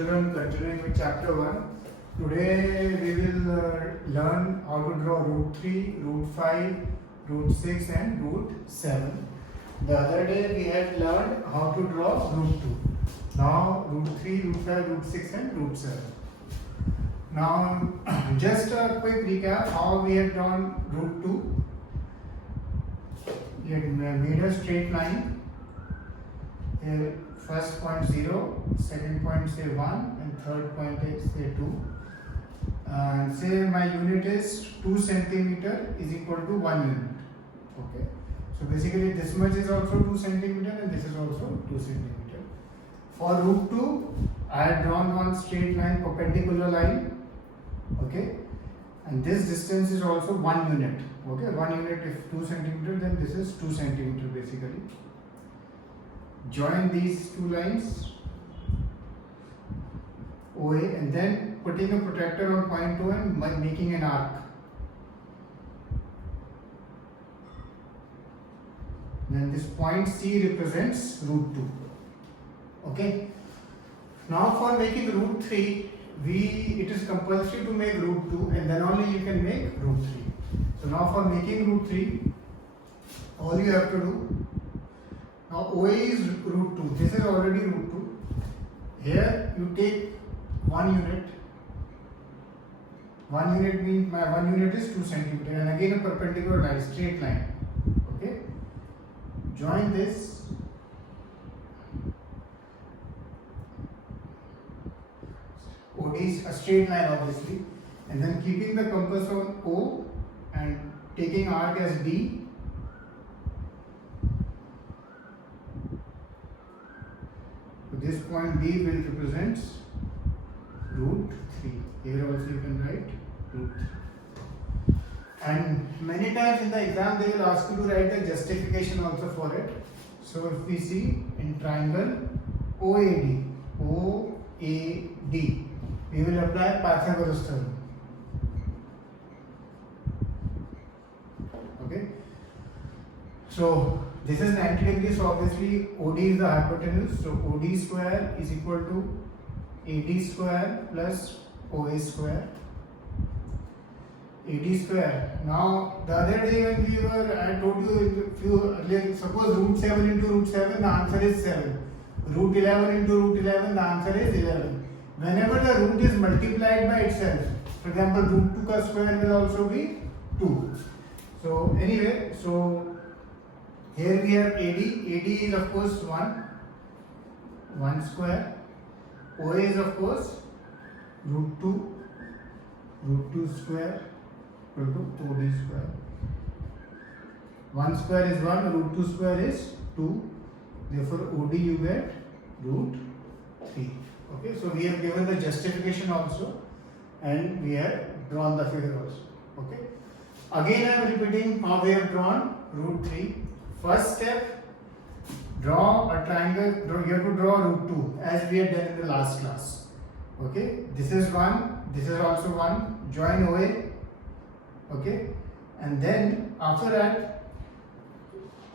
children, continuing with chapter 1. Today we will learn how to draw root 3, root 5, root 6 and root 7. The other day we had learned how to draw root 2. Now root 3, root 5, root 6 and root 7. Now just a quick recap how we had drawn root 2. We had made a straight line. Here first point 0, second point say 1 and third point is say 2. And say my unit is 2 centimeter is equal to 1 unit. Okay. So basically this much is also 2 centimeter and this is also 2 centimeter. For root 2, I had drawn one straight line, perpendicular line. Okay. And this distance is also 1 unit. Okay. 1 unit if 2 centimeter, then this is 2 centimeter basically. Join these two lines OA and then putting a protractor on point 2 and making an arc. Then this point C represents root 2. Okay. Now for making root 3, it is compulsory to make root 2 and then only you can make root 3. So now for making root 3, all you have to do, now OA is root 2. This is already root 2. Here you take 1 unit. 1 unit means my 1 unit is 2 centimeter and again a perpendicular line, straight line. Okay. Join this. OD is a straight line obviously. And then keeping the compass on O and taking arc as D. This point B will represent root 3. Here also you can write root 3. And many times in the exam they will ask you to write the justification also for it. So if we see in triangle OAD, we will apply Pythagoras theorem. Okay. So this is 90 degrees, so obviously OD is the hypotenuse, so OD square is equal to AD square plus OA square. AD square. Now the other day when I told you suppose root 7 into root 7, the answer is 7. Root 11 into root 11, the answer is 11. Whenever the root is multiplied by itself, for example root 2 ka square will also be 2. So anyway, so here we have AD. AD is of course 1 square. OA is of course root 2 square equal to OD square. 1 square is 1, root 2 square is 2. Therefore OD you get root 3. Okay, so we have given the justification also and we have drawn the figure also. Okay. Again I am repeating how we have drawn root 3. First step, draw a triangle, you have to draw root 2 as we had done in the last class. Okay, this is 1, this is also 1, join OA. Okay, and then after that,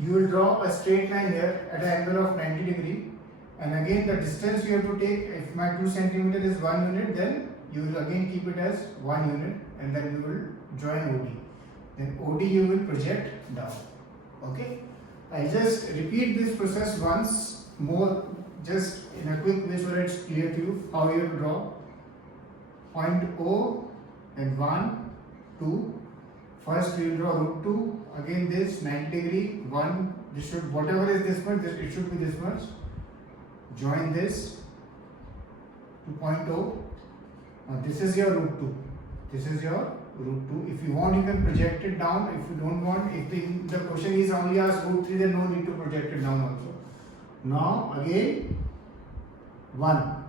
you will draw a straight line here at an angle of 90 degree. And again the distance you have to take, if my 2 centimeter is 1 unit, then you will again keep it as 1 unit and then you will join OD. Then OD you will project down. Okay, I just repeat this process once more, just in a quick way so that it's clear to you how you draw. Point O and 1, 2. First we will draw root 2. Again this 90 degree 1. This should, whatever is this much, it should be this much. Join this to point O. Now this is your root 2. This is your root 2. If you want, you can project it down. If you don't want, if the question is only asked root 3, then no need to project it down also. Now again 1.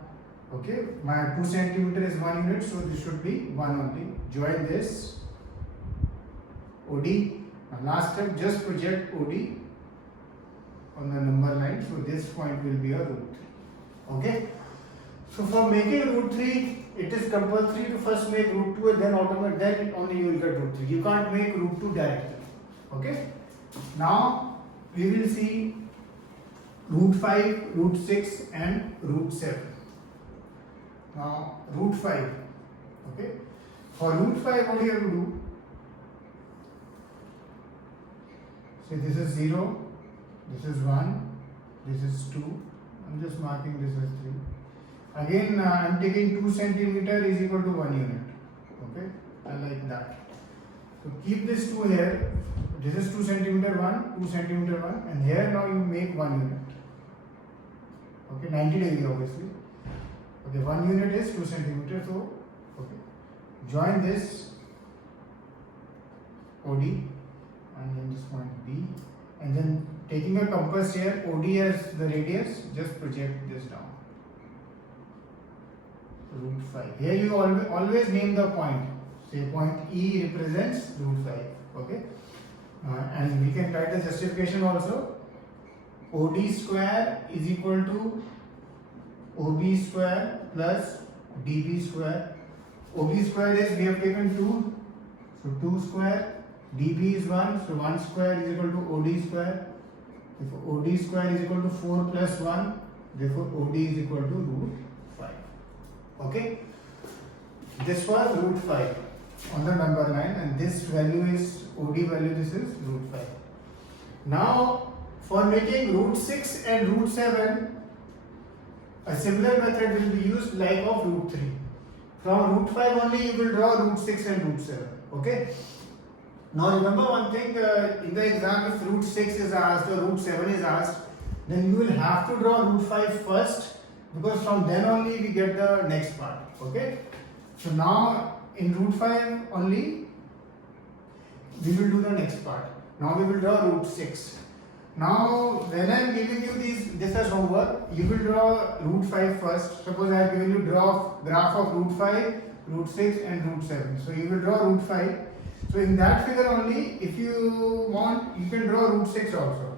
Okay, my 2 centimeter is 1 unit, so this should be 1 only. Join this OD. Now last step, just project OD on the number line. So this point will be a root 3. Okay. So for making root 3, it is compulsory to first make root 2 and then only you will get root 3. You can't make root 2 directly. Okay. Now we will see root 5, root 6 and root 7. Now root 5. Okay. For root 5, what do you have to do? Say this is 0, this is 1, this is 2. I'm just marking this as 3. Again, I'm taking 2 centimeter is equal to 1 unit. Okay, I like that. So keep this 2 here. This is 2 centimeter 1, 2 centimeter 1, and here now you make 1 unit. Okay, 90 degree obviously. Okay, 1 unit is 2 centimeter. So, okay, join this OD and in this point B, and then taking a compass here, OD as the radius, just project this down. Root 5. Here you always name the point. Say point E represents root 5. Okay, and we can write the justification also. OD square is equal to OB square plus DB square. OB square is we have taken 2, so 2 square. DB is 1, so 1 square is equal to OD square. If OD square is equal to 4 plus 1, therefore OD is equal to root 5. Okay, this was root 5 on the number line, and this value is OD value, this is root 5. Now for making root 6 and root 7, a similar method will be used like of root 3. From root 5 only you will draw root 6 and root 7. Okay. Now remember one thing, in the exam if root 6 is asked or root 7 is asked, then you will have to draw root 5 first, because from then only we get the next part. Okay. So now in root 5 only we will do the next part. Now we will draw root 6. Now when I am giving you this as homework, you will draw root 5 first. Suppose I have given you graph of root 5, root 6 and root 7. So you will draw root 5. So in that figure only, if you want, you can draw root 6 also.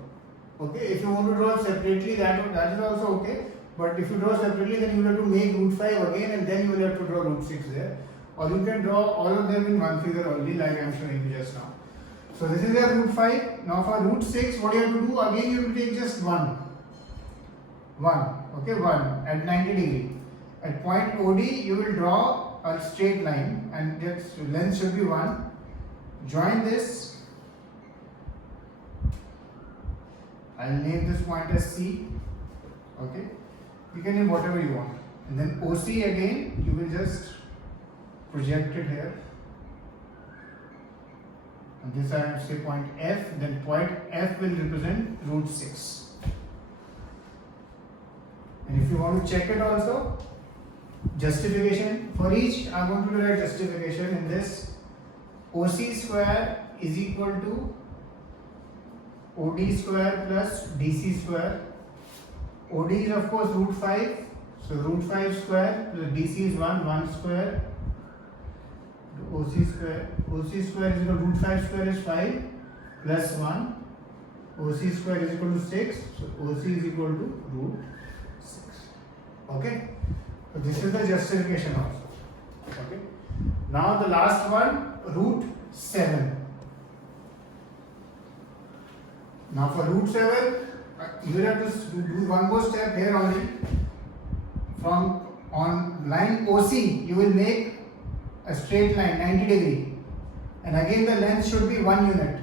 Okay, if you want to draw separately, that is also okay. But if you draw separately, then you will have to make root 5 again, and then you will have to draw root 6 there. Or you can draw all of them in one figure only, like I am showing you just now. So this is your root 5. Now for root 6, what you have to do? Again you have to take just 1. 1. Okay, 1 at 90 degree. At point OD, you will draw a straight line, and its length should be 1. Join this. I'll name this point as C. Okay. You can name whatever you want. And then OC again, you will just project it here. And this I have to say point F, then point F will represent root 6. And if you want to check it also, justification for each, I am going to write justification in this. OC square is equal to OD square plus DC square. OD is of course root 5, so root 5 square plus DC is 1 square. OC square is equal to root 5 square is 5 plus 1. OC square is equal to 6, so OC is equal to root 6. Okay, so this is the justification also. Okay, now the last one, root 7. Now for root 7, you will have to do one more step here only. From on line OC, you will make a straight line 90 degree, and again the length should be 1 unit,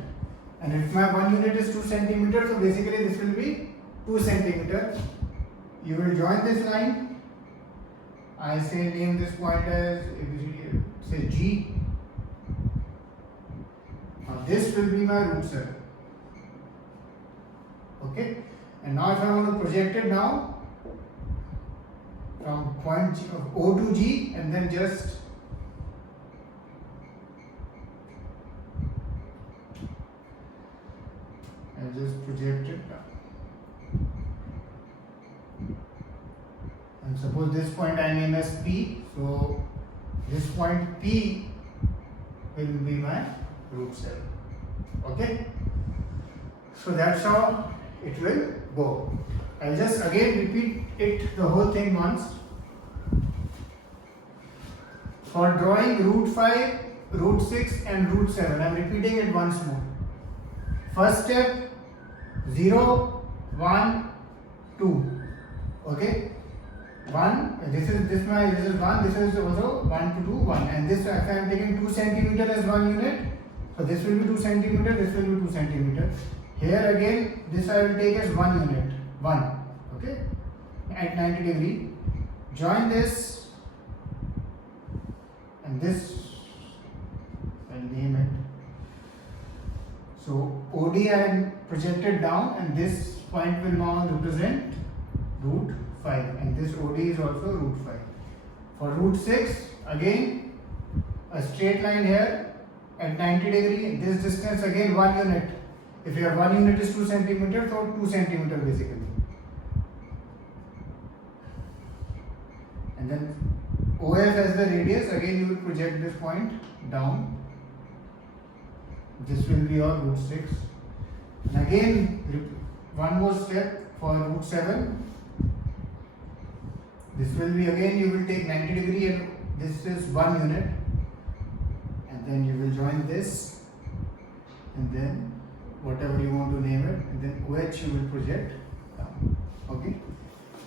and if my 1 unit is 2 centimeters, so basically this will be 2 centimeters. You will join this line. I say name this point as say G. Now this will be my root 7. Okay, and now if I want to project it now from point O to G, and then just project it down. And suppose this point I name as P, so this point P will be my root 7. Okay, so that's how it will go. I'll just again repeat it the whole thing once. For drawing root 5, root 6 and root 7, I am repeating it once more. First step, 0, 1, 2. Okay. 1, this is 1, this is also 1 to 2, 1, and this if I am taking 2 centimeter as 1 unit, so this will be 2 centimeter, this will be 2 centimeter. Here again, this I will take as 1 unit, 1, okay, at 90 degree. Join this, and this, I'll name it. So OD I am projected down, and this point will now represent root 5, and this OD is also root 5. For root 6, again a straight line here at 90 degree, this distance again 1 unit. If your 1 unit is 2 centimeter, so 2 centimeter basically. And then OF as the radius, again you will project this point down. This will be your root 6. And again, one more step for root 7. This will be again, you will take 90 degree and this is 1 unit. And then you will join this. And then whatever you want to name it. And then OH you will project down. Okay.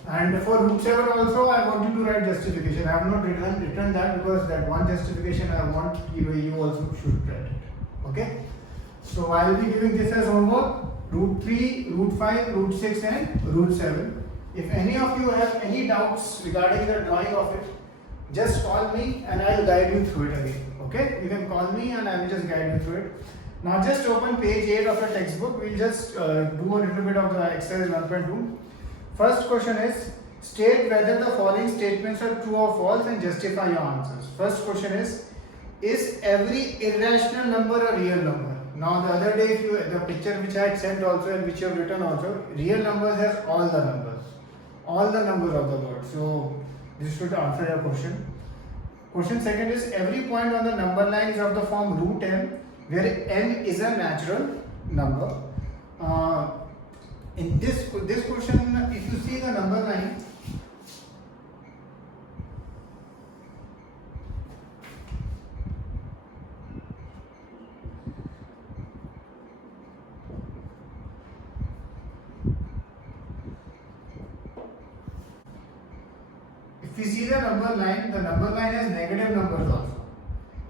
And for root 7 also, I want you to write justification. I have not written that because that one justification I want you also should write it. Okay. So I will be giving this as homework. Root 3, root 5, root 6 and root 7. If any of you have any doubts regarding the drawing of it, just call me and I will guide you through it again. Okay. You can call me and I will just guide you through it. Now just open page 8 of your textbook. We will just do a little bit of the exercise 1.2. First question is, state whether the following statements are true or false and justify your answers. First question is every irrational number a real number? Now the other day, the picture which I had sent also and which you have written also, real numbers has all the numbers of the world. So this should answer your question. Question second is, every point on the number line is of the form root m, where m is a natural number. In this question, if you see the number line, if you see the number line has negative numbers also.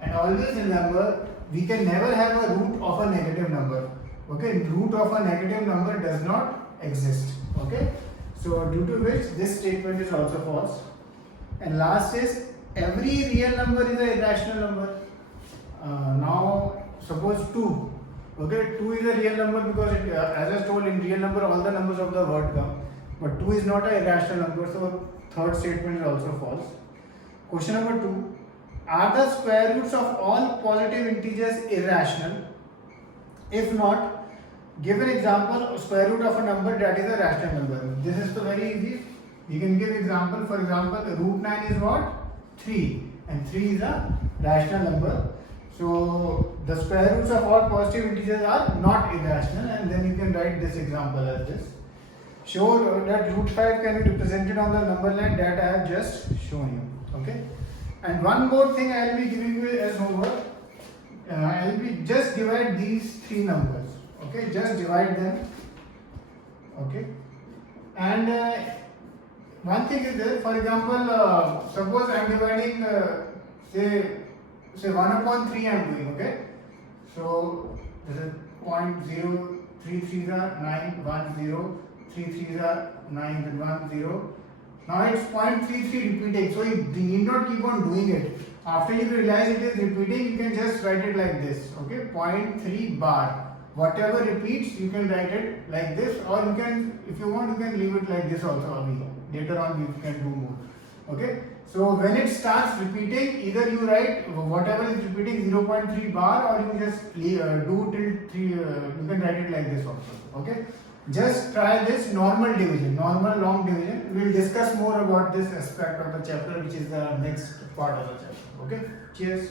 And always remember, we can never have a root of a negative number. Okay, root of a negative number does not exist. Okay, so due to which this statement is also false. And last is, every real number is an irrational number. Now suppose 2. Okay, 2 is a real number because as I told, in real number all the numbers of the world come. But 2 is not an irrational number, so third statement is also false. Question number 2. Are the square roots of all positive integers irrational? If not, give an example, square root of a number that is a rational number. This is very easy. You can give example. For example, root 9 is what? 3. And 3 is a rational number. So the square roots of all positive integers are not irrational, and then you can write this example as this. Show that root 5 can be represented on the number line that I have just shown you. Okay. And one more thing I will be giving you as homework. I will be just divide these 3 numbers. Okay, just divide them. Okay. And one thing is there, for example, suppose I am dividing say 1 upon 3 I am doing. Okay. So this is 0.0, 3 3s are 9, 1 0, 3 3s are 9 and 1 0. Now it's 0.33 repeating, so you need not keep on doing it. After you realize it is repeating, you can just write it like this. Okay, 0.3 bar. Whatever repeats, you can write it like this, or you can, if you want, you can leave it like this also. Later on, you can do more. Okay, so when it starts repeating, either you write whatever is repeating 0.3 bar, or you just do till 3. You can write it like this also. Okay. Just try this normal division, normal long division. We will discuss more about this aspect of the chapter, which is the next part of the chapter. Okay, cheers.